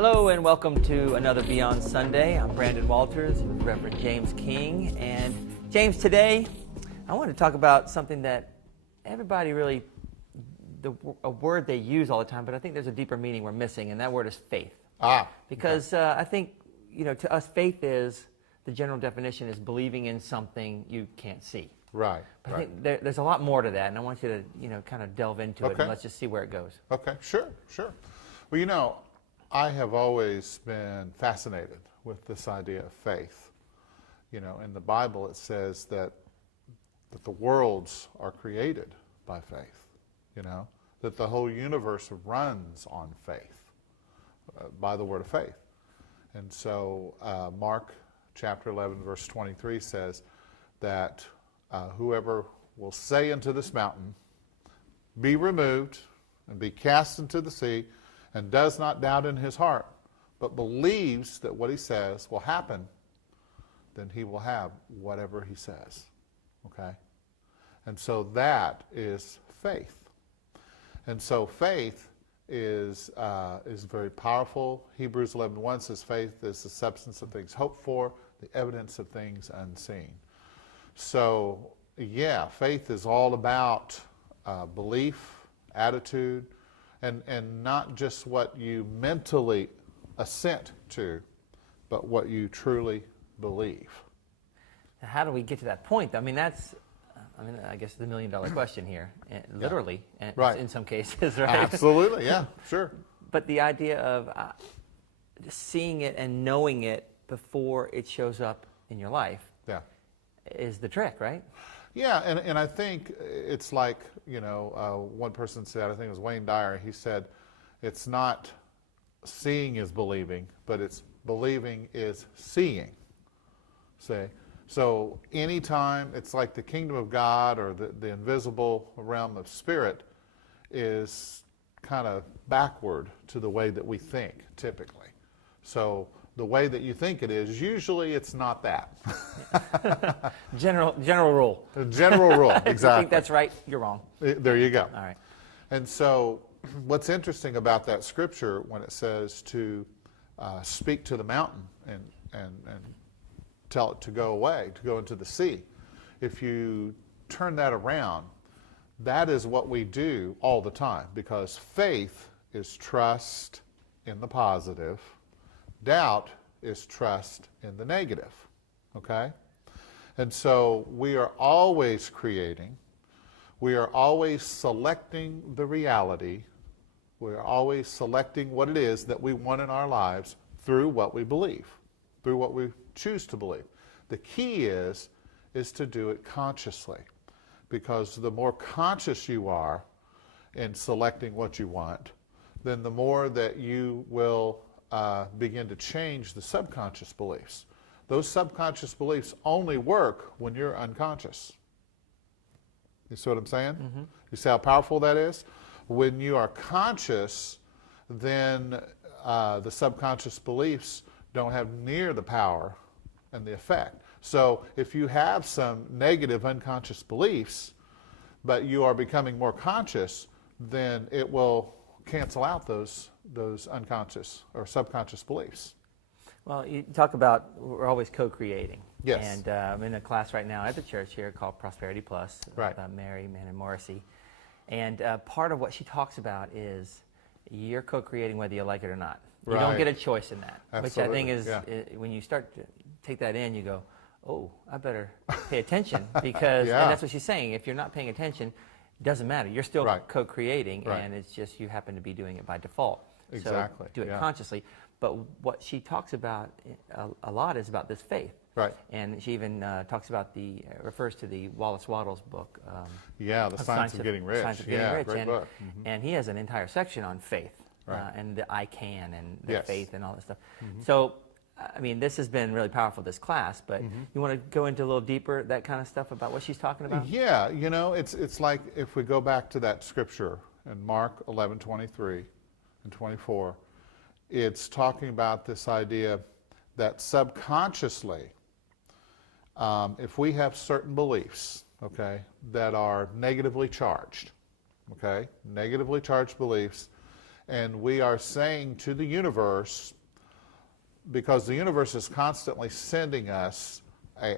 Hello and welcome to another Beyond Sunday. I'm Brandon Walters with Reverend James King. And James, today I want to talk about something that everybody really, a word they use all the time, but I think there's a deeper meaning we're missing, and that word is faith. Because I think, to us, faith is, the general definition is believing in something you can't see. Right. But I think there's a lot more to that, and I want you to, kind of delve into it, and let's just see where it goes. Okay, sure. Well, I have always been fascinated with this idea of faith. In the Bible it says that the worlds are created by faith, that the whole universe runs on faith, by the word of faith. And so Mark chapter 11 verse 23 says that whoever will say unto this mountain, be removed and be cast into the sea, and does not doubt in his heart, but believes that what he says will happen, then he will have whatever he says. Okay? And so that is faith. And so faith is very powerful. Hebrews 11:1 says faith is the substance of things hoped for, the evidence of things unseen. So, faith is all about belief, attitude, and not just what you mentally assent to, but what you truly believe. How do we get to that point? I guess the million-dollar question here, literally, right. In some cases, right? Absolutely, yeah, sure. But the idea of seeing it and knowing it before it shows up in your life is the trick, right? Yeah, and I think it's like, one person said, I think it was Wayne Dyer, he said, it's not seeing is believing, but it's believing is seeing. See? So anytime, it's like the kingdom of God or the invisible realm of spirit is kind of backward to the way that we think, typically. So the way that you think it is, usually it's not that. General rule. The general rule, exactly. If you think that's right, you're wrong. There you go. All right. And so what's interesting about that scripture when it says to speak to the mountain and tell it to go away, to go into the sea, if you turn that around, that is what we do all the time, because faith is trust in the positive. Doubt is trust in the negative, okay? And so we are always creating. We are always selecting the reality. We are always selecting what it is that we want in our lives through what we believe, through what we choose to believe. The key is to do it consciously, because the more conscious you are in selecting what you want, then the more that you will begin to change the subconscious beliefs. Those subconscious beliefs only work when you're unconscious. You see what I'm saying? Mm-hmm. You see how powerful that is? When you are conscious, then the subconscious beliefs don't have near the power and the effect. So if you have some negative unconscious beliefs, but you are becoming more conscious, then it will cancel out those unconscious or subconscious beliefs. Well, you talk about we're always co-creating. Yes. And I'm in a class right now at the church here called Prosperity Plus, right. About Mary, Man, and Morrissey. And part of what she talks about is you're co-creating whether you like it or not. You don't get a choice in that. Absolutely. Which I think is, when you start to take that in, you go, oh, I better pay attention. Because, and that's what she's saying, if you're not paying attention, it doesn't matter. You're still co-creating, and it's just you happen to be doing it by default. Exactly. So do it consciously. But what she talks about a lot is about this faith. Right. And she even talks about refers to the Wallace Wattles book. The Science of Getting Rich. Science of Getting Rich. Great book. Mm-hmm. And he has an entire section on faith, and the I can and the faith and all that stuff. Mm-hmm. So, this has been really powerful, this class, but you want to go into a little deeper, that kind of stuff about what she's talking about? Yeah, it's like if we go back to that scripture in Mark 11:23 and 24, it's talking about this idea that subconsciously, if we have certain beliefs, okay, that are negatively charged, okay, negatively charged beliefs, And we are saying to the universe, because the universe is constantly sending us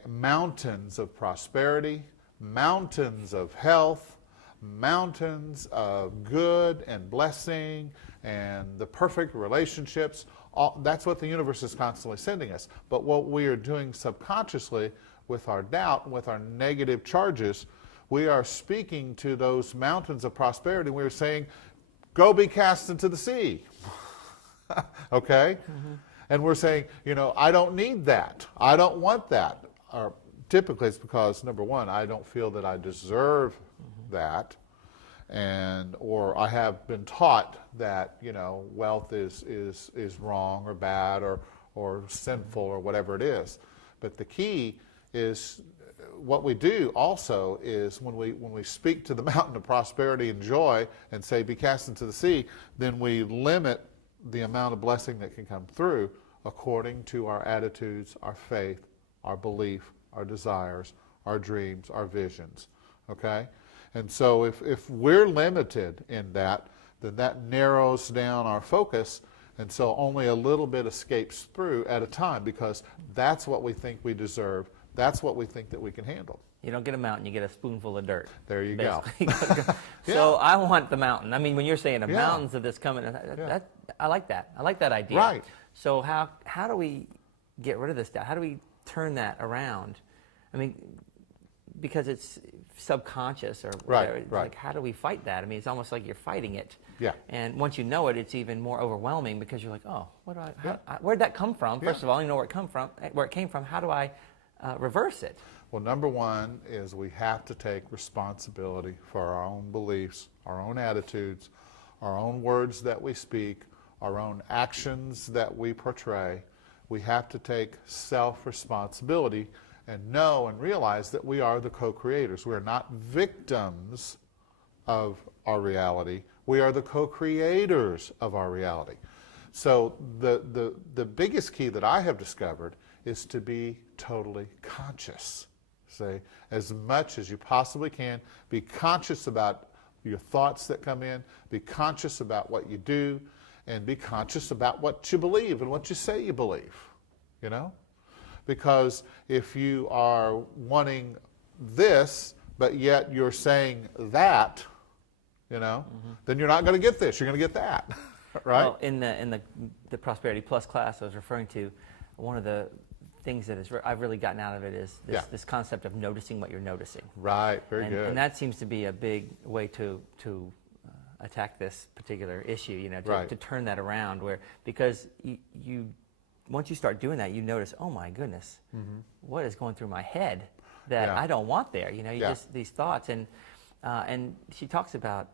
mountains of prosperity, mountains of health, mountains of good and blessing and the perfect relationships. That's what the universe is constantly sending us. But what we are doing subconsciously with our doubt, with our negative charges, we are speaking to those mountains of prosperity. We're saying, go be cast into the sea. Okay? Mm-hmm. And we're saying, I don't need that. I don't want that. Or typically it's because, number one, I don't feel that I deserve that. Or I have been taught that, wealth is wrong or bad or sinful or whatever it is. But the key is what we do also is when we speak to the mountain of prosperity and joy and say, be cast into the sea, then we limit the amount of blessing that can come through according to our attitudes, our faith, our belief, our desires, our dreams, our visions. Okay? And so if we're limited in that, then that narrows down our focus, and so only a little bit escapes through at a time, because that's what we think we deserve. That's what we think that we can handle. You don't get a mountain, you get a spoonful of dirt. There you go. So I want the mountain. I mean, when you're saying the mountains of this coming, I like that. I like that idea. Right. So how do we get rid of this doubt? How do we turn that around? I mean, because it's subconscious or whatever. Right. Like, how do we fight that? I mean, it's almost like you're fighting it. Yeah. And once you know it, it's even more overwhelming because you're like, oh, where'd that come from? First of all, you know where it came from. How do I reverse it? Well, number one is we have to take responsibility for our own beliefs, our own attitudes, our own words that we speak, our own actions that we portray. We have to take self-responsibility and know and realize that we are the co-creators. We are not victims of our reality. We are the co-creators of our reality. So the biggest key that I have discovered is to be totally conscious. Say, as much as you possibly can, be conscious about your thoughts that come in, be conscious about what you do, and be conscious about what you believe and what you say you believe, Because if you are wanting this, but yet you're saying that, then you're not going to get this, you're going to get that, right? Well, in the Prosperity Plus class I was referring to, one of the things that I've really gotten out of it is this concept of noticing what you're noticing. Right, very good. And that seems to be a big way to attack this particular issue, to turn that around, because you once you start doing that, you notice, oh my goodness, what is going through my head that I don't want there? Just these thoughts, and she talks about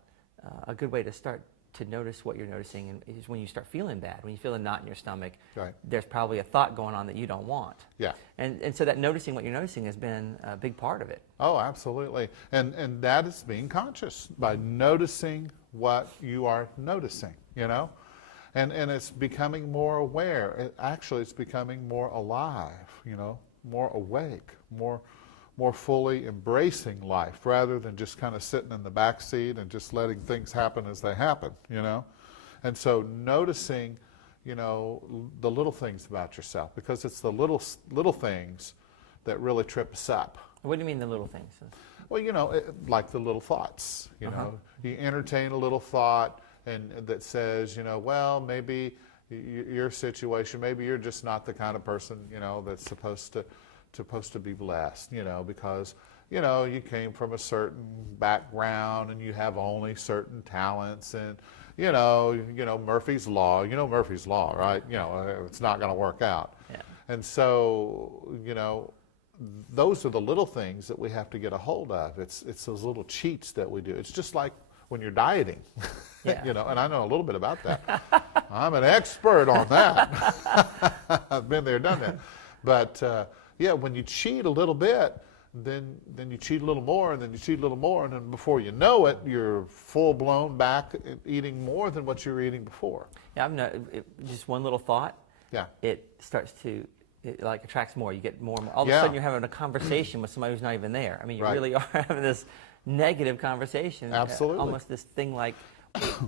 a good way to start to notice what you're noticing is when you start feeling bad, when you feel a knot in your stomach. Right. There's probably a thought going on that you don't want. Yeah. And so that noticing what you're noticing has been a big part of it. Oh, absolutely. And that is being conscious by noticing what you are noticing, And it's becoming more aware. It's becoming more alive, more awake, more fully embracing life rather than just kind of sitting in the back seat and just letting things happen as they happen, And so noticing, the little things about yourself, because it's the little things that really trip us up. What do you mean the little things? Well, like the little thoughts, you entertain a little thought and that says, well, maybe your situation, maybe you're just not the kind of person, that's supposed to be blessed, because, you came from a certain background and you have only certain talents and, Murphy's Law, Murphy's Law, right? It's not going to work out. Yeah. And so, those are the little things that we have to get a hold of. It's those little cheats that we do. It's just like when you're dieting, and I know a little bit about that. I'm an expert on that. I've been there, done that. But, when you cheat a little bit, then you cheat a little more, and then you cheat a little more, and then before you know it, you're full-blown back eating more than what you were eating before. Yeah, just one little thought. Yeah. It starts to attracts more. You get more and more. All of a sudden, you're having a conversation with somebody who's not even there. I mean, you really are having this negative conversation. Absolutely. Almost this thing like,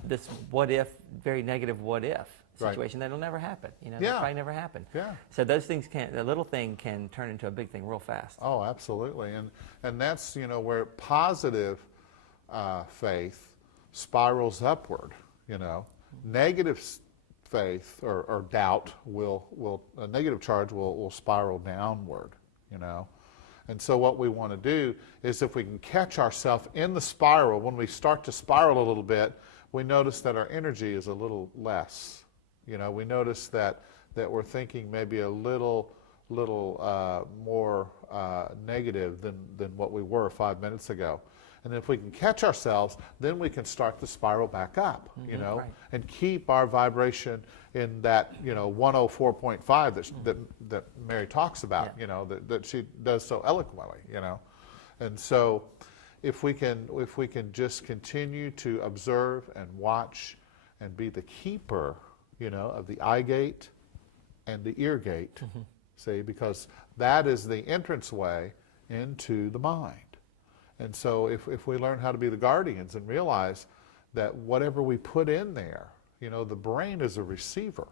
this what if, very negative what if Right. situation that'll never happen. That'll Yeah. probably never happen. Yeah. So those things the little thing can turn into a big thing real fast. Oh, absolutely. And that's, where positive faith spirals upward, Negative faith or doubt will a negative charge will spiral downward, And so what we want to do is, if we can catch ourselves in the spiral, when we start to spiral a little bit, we notice that our energy is a little less. We notice that we're thinking maybe a little more negative than what we were 5 minutes ago. And if we can catch ourselves, then we can start to spiral back up, Right. and keep our vibration in that, 104.5 that Mary talks about, Yeah. that she does so eloquently, And so if we can just continue to observe and watch and be the keeper, of the eye gate and the ear gate, see, because that is the entranceway into the mind. And so if we learn how to be the guardians and realize that whatever we put in there, the brain is a receiver,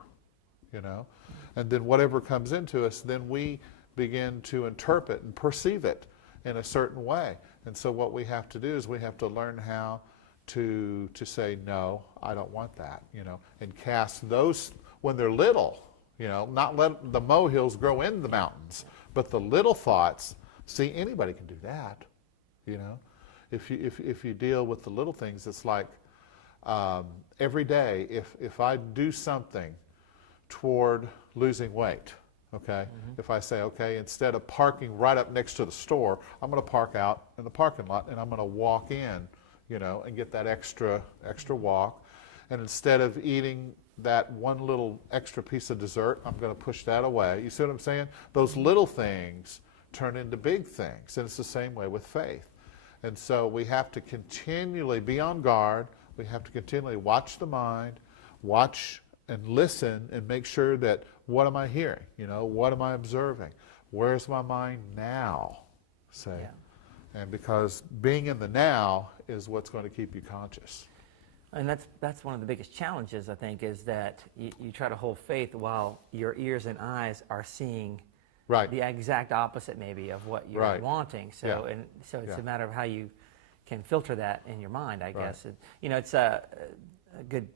and then whatever comes into us, then we begin to interpret and perceive it in a certain way. And so what we have to do is we have to learn how to say, no, I don't want that, and cast those when they're little, not let the molehills grow in the mountains, but the little thoughts. See, anybody can do that. If you deal with the little things, it's like every day, if I do something toward losing weight, okay, if I say, okay, instead of parking right up next to the store, I'm going to park out in the parking lot and I'm going to walk in, and get that extra walk. And instead of eating that one little extra piece of dessert, I'm going to push that away. You see what I'm saying? Those little things turn into big things, and it's the same way with faith. And so we have to continually be on guard. We have to continually watch the mind, watch and listen, and make sure that, what am I hearing? What am I observing? Where's my mind now? Say. Yeah. And because being in the now is what's going to keep you conscious. And that's one of the biggest challenges, I think, is that you try to hold faith while your ears and eyes are seeing Right. the exact opposite, maybe, of what you're Right. wanting. So, Yeah. so it's Yeah. a matter of how you can filter that in your mind, I guess. Right. It's a good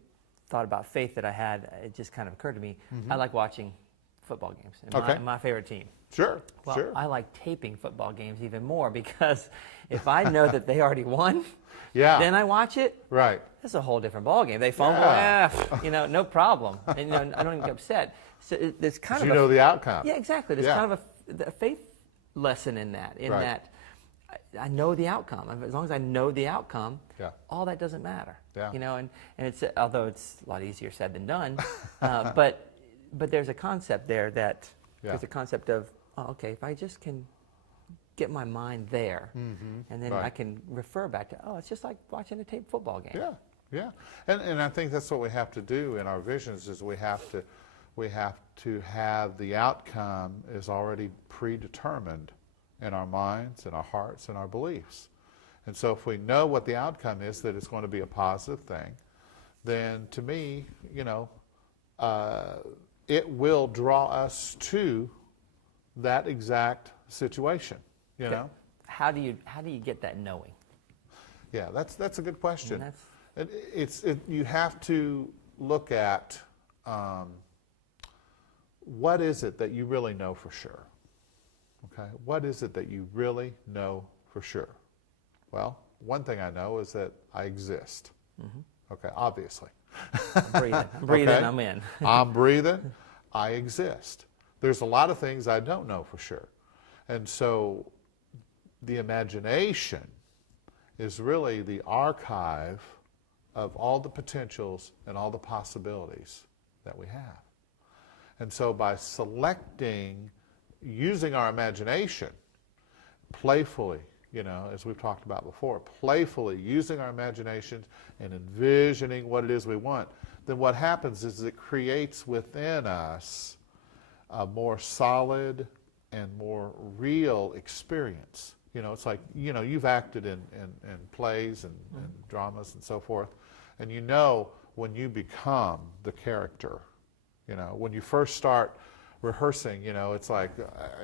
thought about faith that I had. It just kind of occurred to me. I like watching football games. And Okay. my favorite team. Sure. Well, sure. I like taping football games even more, because if I know that they already won, Yeah. then I watch it. Right. It's a whole different ball game. They fumble, Yeah. no problem. And I don't even get upset. So it's kind of You know the outcome. yeah, exactly. There's Yeah. kind of a faith lesson in that. Right. That I know the outcome. As long as I know the outcome, Yeah. all that doesn't matter. Yeah. And it's, although it's a lot easier said than done, but there's a concept there that Yeah. there's a concept of, okay, if I just can get my mind there, and then Right. I can refer back to, it's just like watching a taped football game. Yeah, yeah, and I think that's what we have to do in our visions, is we have to have the outcome is already predetermined in our minds, in our hearts, and our beliefs. And so if we know what the outcome is, that it's going to be a positive thing, then to me, it will draw us to that exact situation. How do you get that knowing? Yeah, that's a good question. And You have to look at what is it that you really know for sure. Okay, what is it that you really know for sure? Well, one thing I know is that I exist. Okay, obviously. I'm breathing, Okay? I'm in. I'm breathing, I exist. There's a lot of things I don't know for sure. And so the imagination is really the archive of all the potentials and all the possibilities that we have. And so by selecting, using our imagination playfully, as we've talked about before, playfully using our imaginations and envisioning what it is we want, then what happens is it creates within us a more solid and more real experience You know, it's like, you know, you've acted in plays and dramas and so forth, and you know when you become the character, you know, when you first start rehearsing, you know, it's like,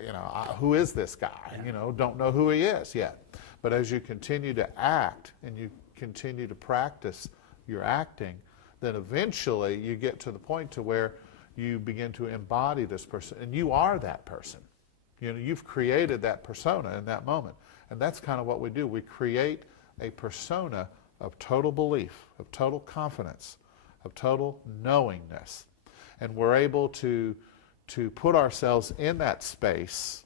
you know, who is this guy? You know, don't know who he is yet. But as you continue to act and you continue to practice your acting, then eventually you get to the point to where you begin to embody this person, and you are that person. You know, you've created that persona in that moment. And that's kind of what we do. We create a persona of total belief, of total confidence, of total knowingness. And we're able to put ourselves in that space,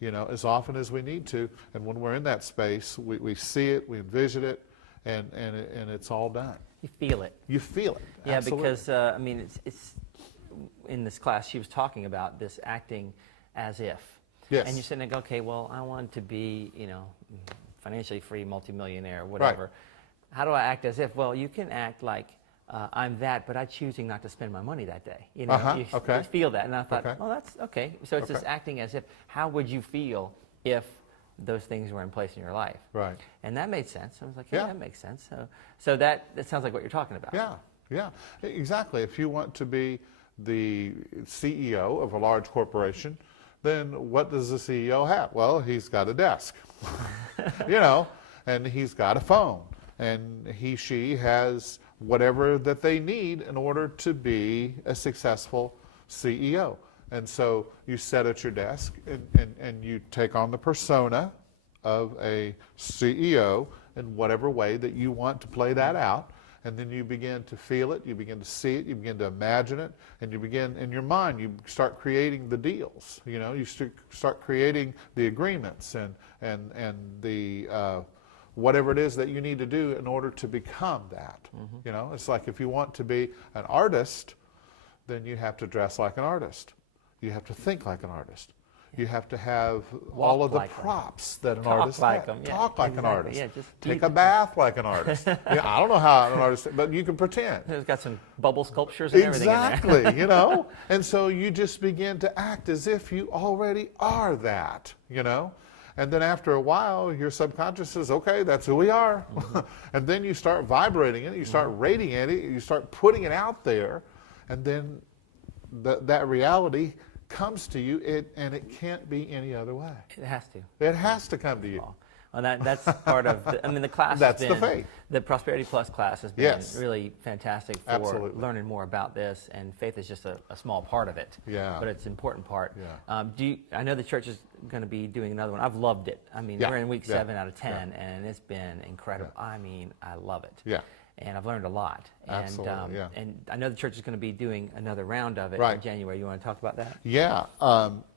you know, as often as we need to. And when we're in that space, we see it, we envision it, and it's all done. You feel it. You feel it. Yeah, Absolutely. because, I mean, it's in this class, she was talking about this acting as if. Yes. And you're sitting there going, okay, well, I want to be, you know, financially free, multimillionaire, whatever. Right. How do I act as if? Well, you can act like I'm that, but I'm choosing not to spend my money that day. You know, you feel that. And I thought, well, that's okay. So it's this acting as if. How would you feel if those things were in place in your life? Right. And that made sense. I was like, yeah, that makes sense. So that sounds like what you're talking about. Yeah, yeah, exactly. If you want to be the CEO of a large corporation, then what does the CEO have? Well, he's got a desk, you know, and he's got a phone, and she has whatever that they need in order to be a successful CEO. And so you sit at your desk and you take on the persona of a CEO in whatever way that you want to play that out. And then you begin to feel it, you begin to see it, you begin to imagine it, and you begin, in your mind, you start creating the deals. You know, you start creating the agreements and the whatever it is that you need to do in order to become that. You know, it's like if you want to be an artist, then you have to dress like an artist. You have to think like an artist. You have to have all of the props that an artist has. Talk like an artist. Yeah, just take a bath like an artist. Yeah, I don't know how an artist, but you can pretend. It's got some bubble sculptures and everything in there. Exactly, you know. And so you just begin to act as if you already are that, you know. And then after a while, your subconscious says, okay, that's who we are. And then you start vibrating it, you start radiating it, you start putting it out there, and then that reality comes to you, and it can't be any other way. It has to. It has to come to you. Well, that's part of, the class That's has been, the faith. The Prosperity Plus class has been really fantastic for learning more about this, and faith is just a small part of it. Yeah. But it's an important part. Yeah. I know the church is going to be doing another one. I've loved it. I mean, we're in week 7 out of 10, and it's been incredible. I mean, I love it. Yeah. And I've learned a lot. Absolutely, And I know the church is going to be doing another round of it in January. You want to talk about that? Yeah.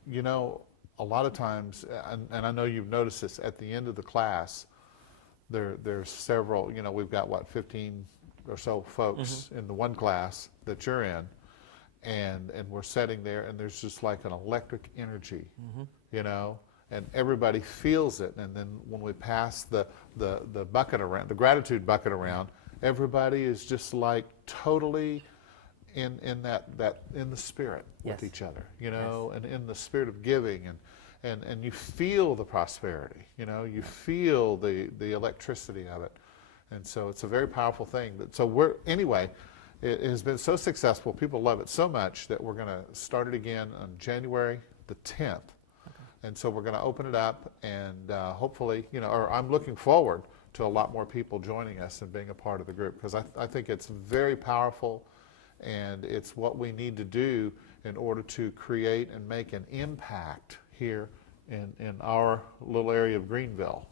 You know, a lot of times, and I know you've noticed this, at the end of the class, there's several, you know, we've got, 15 or so folks in the one class that you're in, and we're sitting there, and there's just like an electric energy, you know, and everybody feels it. And then when we pass the bucket around, the gratitude bucket around, everybody is just like totally in the spirit with each other, you know, and in the spirit of giving, and you feel the prosperity, you know, you feel the electricity of it. And so it's a very powerful thing. So it has been so successful, people love it so much that we're going to start it again on January the 10th. And so we're going to open it up, and hopefully, you know, or I'm looking forward to a lot more people joining us and being a part of the group, because I think it's very powerful, and it's what we need to do in order to create and make an impact here in our little area of Greenville.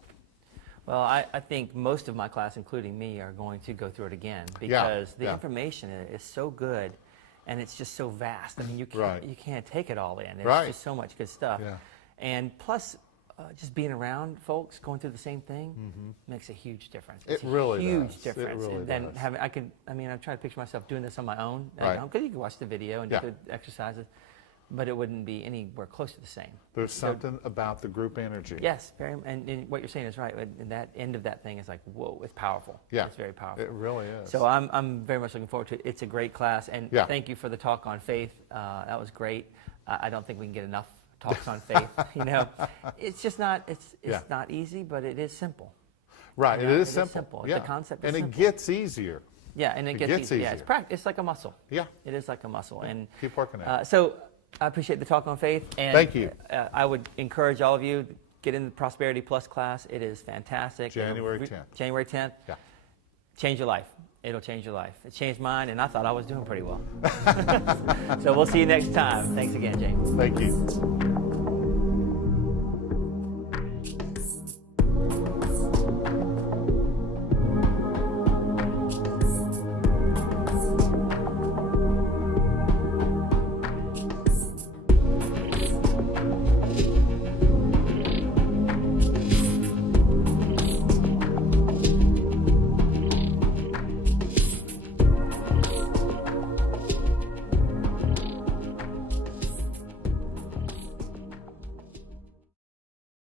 Well, I think most of my class, including me, are going to go through it again, because the information is so good, and it's just so vast. I mean, you can't take it all in. There's just so much good stuff. Yeah. And plus, just being around folks going through the same thing makes a huge difference. It really does. Huge difference. It really then does. I'm trying to picture myself doing this on my own at home, because you can watch the video and do the exercises, but it wouldn't be anywhere close to the same. There's something about the group energy. Yes, and what you're saying is right. And that end of that thing is like, whoa, it's powerful. Yeah, it's very powerful. It really is. So I'm very much looking forward to it. It's a great class, and thank you for the talk on faith. That was great. I don't think we can get enough talks on faith. You know, it's just not. It's Yeah. not easy, but it is simple. Right. You it know, is simple. The concept is and simple. it gets easier. Yeah, and it gets easier. Yeah, it's it's like a muscle. Yeah. It is like a muscle. And Keep working at it. so I appreciate the talk on faith. And Thank you. I would encourage all of you to get in the Prosperity Plus class. It is fantastic. January 10th. January 10th. Yeah. Change your life. It'll change your life. It changed mine, and I thought I was doing pretty well. So we'll see you next time. Thanks again, James. Thank you.